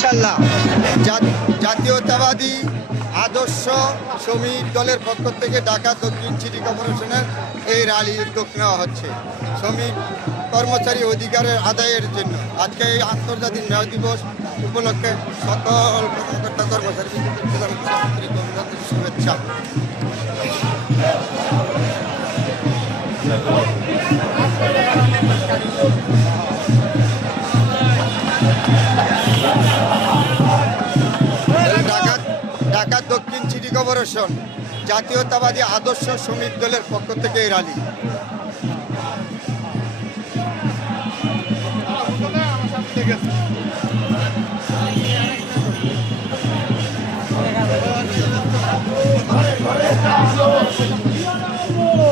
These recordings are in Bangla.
ইনশাল্লাহ জাতীয়তাবাদী আদর্শ শ্রমিক দলের পক্ষ থেকে ঢাকা দক্ষিণ সিটি কর্পোরেশনের এই র্যালি উদ্যোগ নেওয়া হচ্ছে। শ্রমিক কর্মচারী অধিকারের আদায়ের জন্য। আজকে এই আন্তর্জাতিক ন্যায় দিবস উপলক্ষে সকল কর্মকর্তা কর্মচারী শুভেচ্ছা দক্ষিণ সিটি কর্পোরেশন জাতীয়তাবাদী আদর্শ শ্রমিক দলের পক্ষ থেকে এই র্যালি।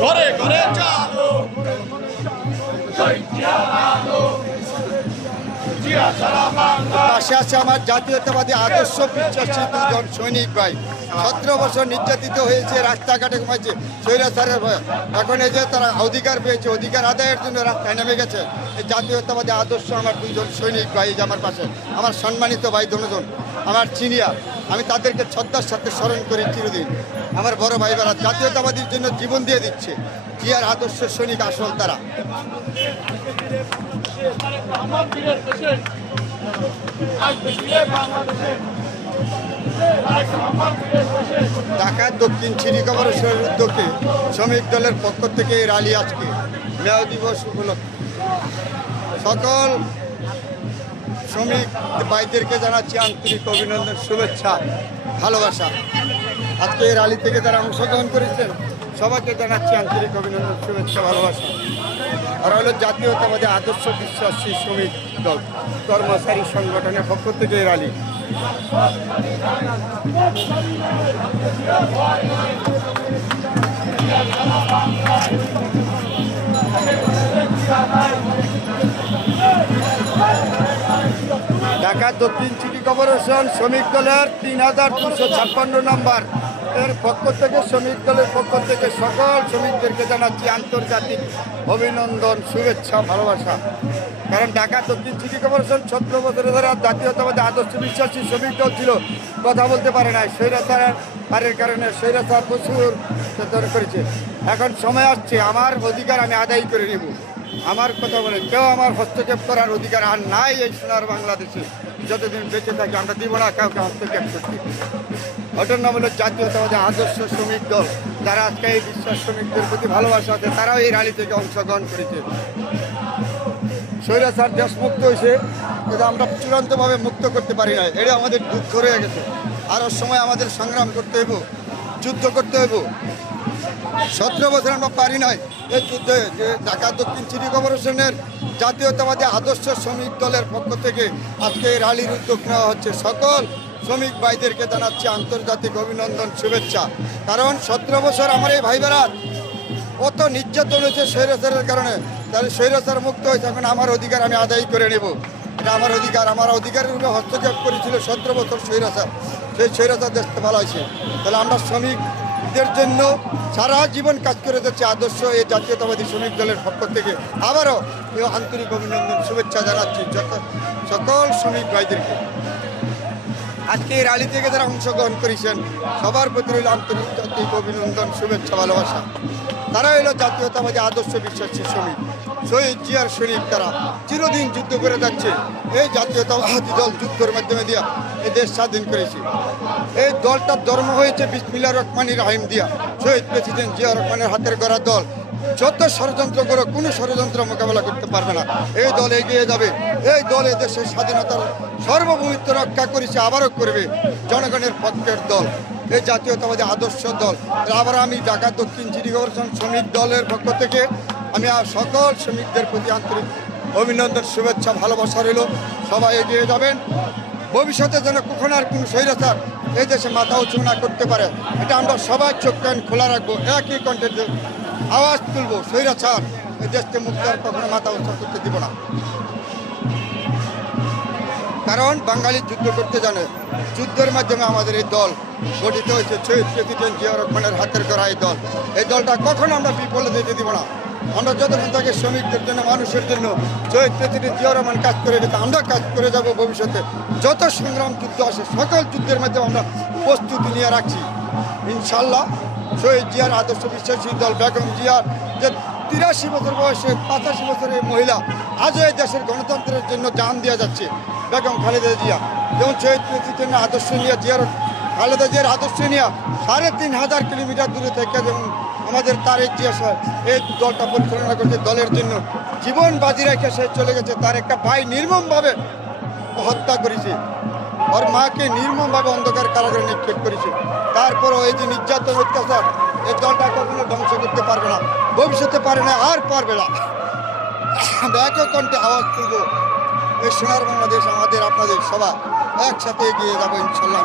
ঘরে ঘরে চালো। পাশে আছে আমার জাতীয়তাবাদী আদর্শ বিশ্বাসী দুজন সৈনিক ভাই। সতেরো বছর নির্যাতিত হয়েছে, রাস্তাঘাটে ঘুমাইছে, স্বৈরাচারের এখন এই যে তারা অধিকার পেয়েছে, অধিকার আদায়ের জন্য রাস্তায় নেমে গেছে। এই জাতীয়তাবাদী আদর্শ আমার দুজন সৈনিক ভাই আমার পাশে। আমার সম্মানিত ভাই দুজন আমার চিনিয়া, আমি তাদেরকে শ্রদ্ধার সাথে স্মরণ করি চিরদিন। আমার বড় ভাইবারা জাতীয়তাবাদীর জন্য জীবন দিয়ে দিচ্ছে। জিয়ার আদর্শ সৈনিক আসল তারা। আমার বীরের দেশে, আজ ফিরে বাংলাদেশে আমার বীরের দেশে। ঢাকা দক্ষিণ সিটি কর্পোরেশনের উদ্যোগে শ্রমিক দলের পক্ষ থেকে এই র্যালি আজকে মেয় দিবস উপলক্ষে। সকল শ্রমিক ভাইদেরকে জানাচ্ছি আন্তরিক অভিনন্দন, শুভেচ্ছা, ভালোবাসা। আজকে এই র্যালি থেকে যারা অংশগ্রহণ করেছেন, সবাইকে জানাচ্ছি আন্তরিক অভিনন্দন, শুভেচ্ছা, ভালোবাসা। আর হলো জাতীয়তাবাদী আদর্শ বিশ্বাসী শ্রমিক দল, কর্মচারী সংগঠনের পক্ষ থেকে র্যালি ঢাকা দক্ষিণ সিটি কর্পোরেশন শ্রমিক দলের তিন হাজার দুশো ছাপ্পান্ন নম্বর। এর পক্ষ থেকে, শ্রমিক দলের পক্ষ থেকে সকল শ্রমিকদেরকে জানাচ্ছি আন্তর্জাতিক অভিনন্দন, শুভেচ্ছা, ভালোবাসা। কারণ ঢাকা দক্ষিণ সিটি কর্পোরেশন সতেরো বছরের ধরে জাতীয়তাবাদী আদর্শ বিশ্বাসী শ্রমিক দল ছিল। কথা বলতে পারে না স্বৈরাচার হারের কারণে স্বৈরাচার প্রচুর করেছে। এখন সময় আসছে, আমার অধিকার আমি আদায় করে নেব। আমার কথা বলে কেউ আমার হস্তক্ষেপ করার অধিকার আর নাই এই সোনার বাংলাদেশে। যতদিন বেঁচে থাকি, আমরা দিব না, কাউকে হস্তক্ষেপ করতে। ওটার নাম জাতীয়তাবাদী আদর্শ শ্রমিক দল, যারা আজকে এই বিশ্বাস শ্রমিকদের প্রতি ভালোবাসা আছে, তারাও এই র্যালি থেকে অংশগ্রহণ করেছে। স্বৈরাচার দেশ মুক্ত হয়েছে, কিন্তু আমরা চূড়ান্তভাবে মুক্ত করতে পারি না এটা আমাদের দুঃখ রয়ে গেছে। আরও সময় আমাদের সংগ্রাম করতে হইব, যুদ্ধ করতে হইব। সতেরো বছর আমরা পারি নাই এই যুদ্ধে যে ঢাকা দক্ষিণ সিটি কর্পোরেশনের জাতীয়তাবাদী আদর্শ শ্রমিক দলের পক্ষ থেকে আজকে এই র্যালির উদ্যোগ নেওয়া হচ্ছে। সকল শ্রমিক ভাইদেরকে জানাচ্ছি আন্তর্জাতিক অভিনন্দন শুভেচ্ছা। কারণ সতেরো বছর আমার এই ভাইবেরা কত নির্যাতন হয়েছে স্বৈরাচারের কারণে। তাহলে স্বৈরাচার মুক্ত হয়েছে, এখন আমার অধিকার আমি আদায় করে নেব। এটা আমার অধিকার, আমার অধিকারের উপরে হস্তক্ষেপ করেছিল সতেরো বছর স্বৈরাচার। সেই স্বৈরাচার দেখতে ভালো হয়েছে। তাহলে আমরা শ্রমিকদের জন্য সারা জীবন কাজ করে যাচ্ছে আদর্শ এই জাতীয়তাবাদী শ্রমিক দলের পক্ষ থেকে। আবারও আন্তরিক অভিনন্দন, শুভেচ্ছা জানাচ্ছি সকল শ্রমিক ভাইদেরকে। আজকে এই র্যালি থেকে যারা অংশগ্রহণ করেছেন, সবার প্রতি রইল আন্তর্জাতিক অভিনন্দন, শুভেচ্ছা, ভালোবাসা। তারা হলো জাতীয়তাবাদী আদর্শ বিশ্বাসী শ্রমিক, শহীদ জিয়ার শরীফ তারা। চিরদিন যুদ্ধ করে যাচ্ছে। এই জাতীয়তাবাদী দল যুদ্ধের মাধ্যমে দিয়া এই দেশ স্বাধীন করেছে। এই দলটার ধর্ম হয়েছে বিসমিল্লা রহমানি রাহিম দিয়া। শহীদ প্রেসিডেন্ট জিয়া রহমানের হাতের গড়া দল। যত ষড়যন্ত্র করে, কোনো ষড়যন্ত্র মোকাবেলা করতে পারবে না। এই দল এগিয়ে যাবে। এই দল দেশের স্বাধীনতার সর্বভৌমিত্ব রক্ষা করেছে, আবারও করবে জনগণের পক্ষের দল। এই জাতীয়তাবাদী আদর্শ দল। আবার আমি ঢাকা দক্ষিণ সিটি কর্পোরেশন শ্রমিক দলের পক্ষ থেকে আমি সকল শ্রমিকদের প্রতি আন্তরিক অভিনন্দন, শুভেচ্ছা, ভালোবাসা রইল। সবাই এগিয়ে যাবেন। ভবিষ্যতে যেন কখনো আর কোনো স্বৈরাচার এই দেশে মাথা উঁচু না করতে পারে, এটা আমরা সবাই চোখ খোলা রাখব। একই যে আওয়াজ তুলবো, স্বৈরাচার। এই দেশকে মুক্ত আর কখনো মাথা উঁচু করতে দিব না। কারণ বাঙালি যুদ্ধ করতে জানে। যুদ্ধের মাধ্যমে আমাদের এই দল গঠিত হয়েছে। শহীদ প্রেসিডেন্ট জিয়া রহমানের হাতের করা এই দল। এই দলটা কখনো আমরা বিফলে যেতে দিব না। আমরা যতক্ষণ থাকে শ্রমিকদের জন্য, মানুষের জন্য শহীদ প্রেসিডেন্ট জিয়া রহমান কাজ করে গেছে, আমরা কাজ করে যাব ভবিষ্যতে। যত সংগ্রাম যুদ্ধ আসে, সকল যুদ্ধের মাধ্যমে আমরা প্রস্তুতি নিয়ে রাখছি। ইনশাল্লাহ শহীদ জিয়ার আদর্শ বিশ্বাসী দল বেগম জিয়ার যে তিরাশি বছর বয়সে পঁচাশি বছরের মহিলা আজও এই দেশের গণতন্ত্রের জন্য জান দেওয়া যাচ্ছে বেগম খালেদা জিয়া। যেমন শহীদ প্রেসিডেন্টের আদর্শ নিয়ে, জিয়ার খালেদা জিয়ার আদর্শ নিয়ে সাড়ে তিন হাজার কিলোমিটার দূরে থেকে যেমন আমাদের তারেক জিয়া এই দলটা পরিচালনা করছে দলের জন্য, জীবন বাজি রেখে সে চলে গেছে, তার একটা ভাই নির্মমভাবে হত্যা করেছে। ওর মাকে নির্মমভাবে অন্ধকার কারাগারে নিক্ষেপ করেছে। তারপরও এই যে নির্যাতন, অত্যাচার, এই দলটা কখনো ধ্বংস করতে পারবে না। ভবিষ্যতে পারে না, আর পারবে না। আমরা কণ্ঠে আওয়াজ তুলব। এই সোনার বাংলাদেশ আমাদের, আপনাদের সবার। একসাথে এগিয়ে যাব ইনশাল্লাহ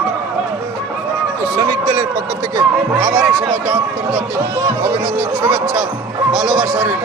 শ্রমিক দলের পক্ষ থেকে আবারও সবাইকে আন্তর্জাতিক অভিনন্দন, শুভেচ্ছা, ভালোবাসা রইল।